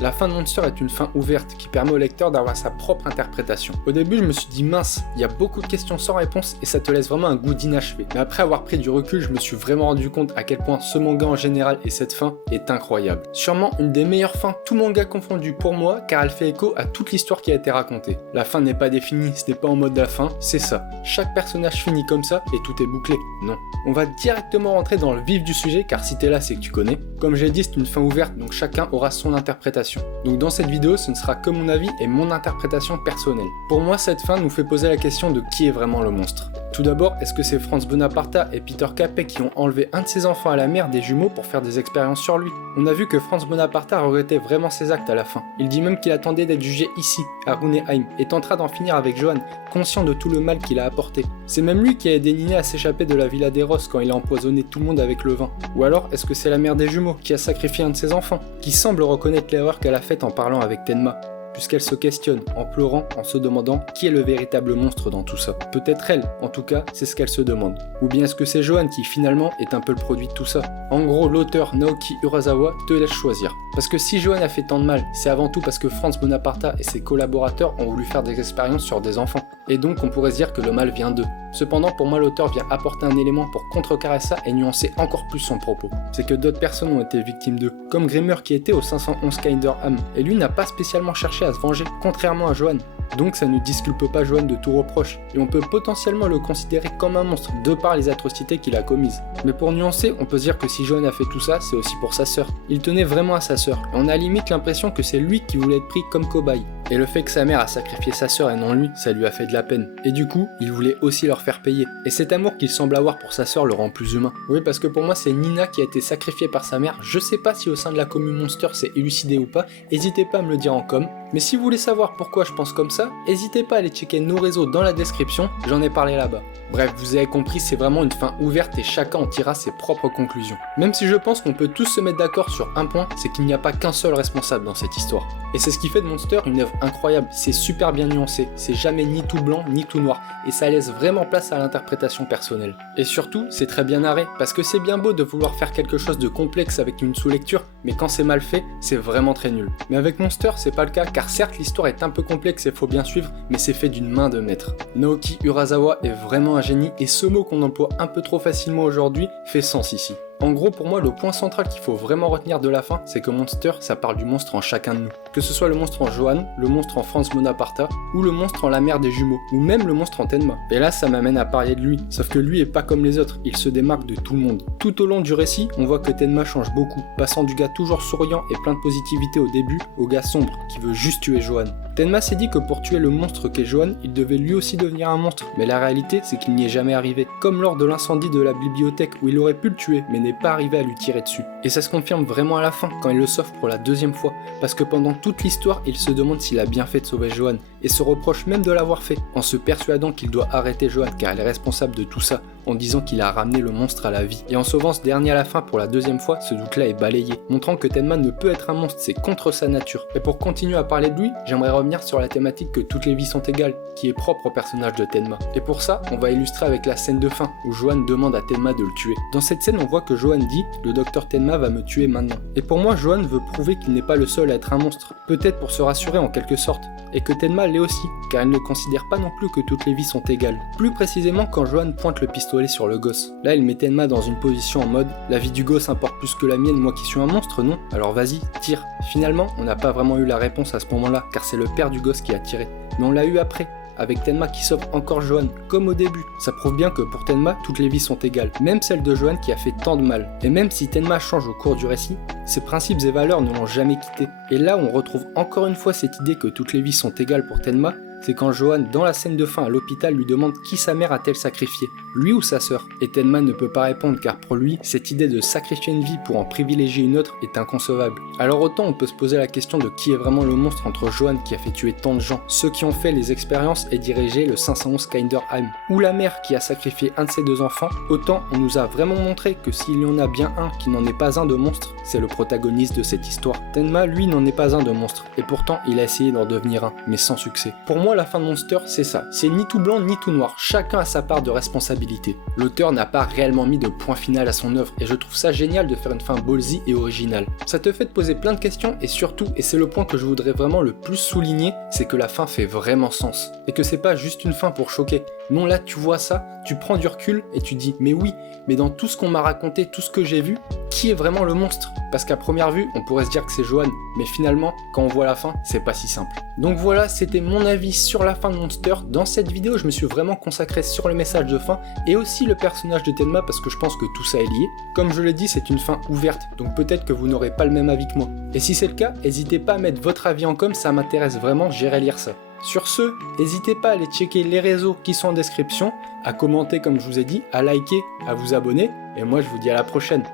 La fin de Monster est une fin ouverte qui permet au lecteur d'avoir sa propre interprétation. Au début, je me suis dit mince, il y a beaucoup de questions sans réponse et ça te laisse vraiment un goût d'inachevé. Mais après avoir pris du recul, je me suis vraiment rendu compte à quel point ce manga en général et cette fin est incroyable. Sûrement une des meilleures fins, tout manga confondu pour moi, car elle fait écho à toute l'histoire qui a été racontée. La fin n'est pas définie, ce n'est pas en mode la fin, c'est ça. Chaque personnage finit comme ça et tout est bouclé. Non. On va directement rentrer dans le vif du sujet, car si t'es là, c'est que tu connais. Comme j'ai dit, c'est une fin ouverte, donc chacun aura son interprétation. Donc dans cette vidéo, ce ne sera que mon avis et mon interprétation personnelle. Pour moi, cette fin nous fait poser la question de qui est vraiment le monstre. Tout d'abord, est-ce que c'est Franz Bonaparta et Peter Capet qui ont enlevé un de ses enfants à la mer des jumeaux pour faire des expériences sur lui? On a vu que Franz Bonaparta regrettait vraiment ses actes à la fin. Il dit même qu'il attendait d'être jugé ici, à Runeheim, et tentera d'en finir avec Johan, conscient de tout le mal qu'il a apporté. C'est même lui qui a aidé Nina à s'échapper de la Villa des Rosses quand il a empoisonné tout le monde avec le vin. Ou alors, est-ce que c'est la mère des jumeaux qui a sacrifié un de ses enfants, qui semble reconnaître l'erreur qu'elle a faite en parlant avec Tenma, puisqu'elle se questionne, en pleurant, en se demandant qui est le véritable monstre dans tout ça. Peut-être elle, en tout cas, c'est ce qu'elle se demande. Ou bien est-ce que c'est Johan qui finalement est un peu le produit de tout ça? En gros, l'auteur Naoki Urasawa te laisse choisir. Parce que si Johan a fait tant de mal, c'est avant tout parce que Franz Bonaparta et ses collaborateurs ont voulu faire des expériences sur des enfants. Et donc on pourrait se dire que le mal vient d'eux. Cependant, pour moi, l'auteur vient apporter un élément pour contrecarrer ça et nuancer encore plus son propos. C'est que d'autres personnes ont été victimes d'eux, comme Grimmer qui était au 511 Kinderham, et lui n'a pas spécialement cherché à se venger, contrairement à Johan. Donc ça ne disculpe pas Johan de tout reproche, et on peut potentiellement le considérer comme un monstre, de par les atrocités qu'il a commises. Mais pour nuancer, on peut se dire que si Johan a fait tout ça, c'est aussi pour sa sœur. Il tenait vraiment à sa sœur, et on a limite l'impression que c'est lui qui voulait être pris comme cobaye. Et le fait que sa mère a sacrifié sa sœur et non lui, ça lui a fait de la peine. Et du coup, il voulait aussi leur faire payer. Et cet amour qu'il semble avoir pour sa sœur le rend plus humain. Oui, parce que pour moi, c'est Nina qui a été sacrifiée par sa mère. Je sais pas si au sein de la commune Monster c'est élucidé ou pas, n'hésitez pas à me le dire en com. Mais si vous voulez savoir pourquoi je pense comme ça, n'hésitez pas à aller checker nos réseaux dans la description, j'en ai parlé là-bas. Bref, vous avez compris, c'est vraiment une fin ouverte et chacun en tirera ses propres conclusions. Même si je pense qu'on peut tous se mettre d'accord sur un point, c'est qu'il n'y a pas qu'un seul responsable dans cette histoire. Et c'est ce qui fait de Monster une œuvre incroyable, c'est super bien nuancé, c'est jamais ni tout blanc ni tout noir, et ça laisse vraiment place à l'interprétation personnelle. Et surtout, c'est très bien narré, parce que c'est bien beau de vouloir faire quelque chose de complexe avec une sous-lecture, mais quand c'est mal fait, c'est vraiment très nul. Mais avec Monster, c'est pas le cas, car certes l'histoire est un peu complexe et faut bien suivre, mais c'est fait d'une main de maître. Naoki Urasawa est vraiment un génie, et ce mot qu'on emploie un peu trop facilement aujourd'hui fait sens ici. En gros, pour moi, le point central qu'il faut vraiment retenir de la fin, c'est que Monster, ça parle du monstre en chacun de nous. Que ce soit le monstre en Johan, le monstre en Franz Bonaparta, ou le monstre en la mère des jumeaux, ou même le monstre en Tenma. Et là, ça m'amène à parler de lui, sauf que lui est pas comme les autres, il se démarque de tout le monde. Tout au long du récit, on voit que Tenma change beaucoup, passant du gars toujours souriant et plein de positivité au début, au gars sombre, qui veut juste tuer Johan. Tenma s'est dit que pour tuer le monstre qu'est Johan, il devait lui aussi devenir un monstre, mais la réalité, c'est qu'il n'y est jamais arrivé. Comme lors de l'incendie de la bibliothèque où il aurait pu le tuer, mais n'est pas arrivé à lui tirer dessus. Et ça se confirme vraiment à la fin, quand il le sauve pour la deuxième fois, parce que pendant toute l'histoire, il se demande s'il a bien fait de sauver Johan, et se reproche même de l'avoir fait, en se persuadant qu'il doit arrêter Johan car elle est responsable de tout ça, en disant qu'il a ramené le monstre à la vie. Et en sauvant ce dernier à la fin pour la deuxième fois, ce doute-là est balayé, montrant que Tenma ne peut être un monstre, c'est contre sa nature. Et pour continuer à parler de lui, j'aimerais revenir sur la thématique que toutes les vies sont égales, qui est propre au personnage de Tenma. Et pour ça, on va illustrer avec la scène de fin, où Johan demande à Tenma de le tuer. Dans cette scène, on voit que Johan dit « Le docteur Tenma va me tuer maintenant ». Et pour moi, Johan veut prouver qu'il n'est pas le seul à être un monstre, peut-être pour se rassurer en quelque sorte, et que Tenma l'est aussi, car elle ne considère pas non plus que toutes les vies sont égales. Plus précisément quand Johan pointe le pistolet sur le gosse. Là, il met Tenma dans une position en mode « La vie du gosse importe plus que la mienne, moi qui suis un monstre, non? Alors vas-y, tire ». Finalement, on n'a pas vraiment eu la réponse à ce moment-là, car c'est le père du gosse qui a tiré. Mais on l'a eu après, avec Tenma qui sauve encore Johan, comme au début. Ça prouve bien que pour Tenma, toutes les vies sont égales, même celle de Johan qui a fait tant de mal. Et même si Tenma change au cours du récit, ses principes et valeurs ne l'ont jamais quitté. Et là où on retrouve encore une fois cette idée que toutes les vies sont égales pour Tenma, c'est quand Johan, dans la scène de fin à l'hôpital, lui demande qui sa mère a-t-elle sacrifié, lui ou sa sœur. Et Tenma ne peut pas répondre car pour lui, cette idée de sacrifier une vie pour en privilégier une autre est inconcevable. Alors autant on peut se poser la question de qui est vraiment le monstre entre Johan qui a fait tuer tant de gens, ceux qui ont fait les expériences et dirigé le 511 Kinderheim, ou la mère qui a sacrifié un de ses deux enfants, autant on nous a vraiment montré que s'il y en a bien un qui n'en est pas un de monstre, c'est le protagoniste de cette histoire. Tenma, lui, n'en est pas un de monstre, et pourtant il a essayé d'en devenir un, mais sans succès. Pour moi, moi, la fin de Monster, c'est ça. C'est ni tout blanc ni tout noir. Chacun a sa part de responsabilité. L'auteur n'a pas réellement mis de point final à son œuvre et je trouve ça génial de faire une fin ballsy et originale. Ça te fait te poser plein de questions et surtout, et c'est le point que je voudrais vraiment le plus souligner, c'est que la fin fait vraiment sens. Et que c'est pas juste une fin pour choquer. Non, là tu vois ça, tu prends du recul et tu dis mais oui, mais dans tout ce qu'on m'a raconté, tout ce que j'ai vu, qui est vraiment le monstre? Parce qu'à première vue, on pourrait se dire que c'est Johan, mais finalement, quand on voit la fin, c'est pas si simple. Donc voilà, c'était mon avis sur la fin de Monster. Dans cette vidéo, je me suis vraiment consacré sur le message de fin et aussi le personnage de Tenma parce que je pense que tout ça est lié. Comme je l'ai dit, c'est une fin ouverte, donc peut-être que vous n'aurez pas le même avis que moi. Et si c'est le cas, n'hésitez pas à mettre votre avis en com, ça m'intéresse vraiment, j'irai lire ça. Sur ce, n'hésitez pas à aller checker les réseaux qui sont en description, à commenter comme je vous ai dit, à liker, à vous abonner, et moi je vous dis à la prochaine.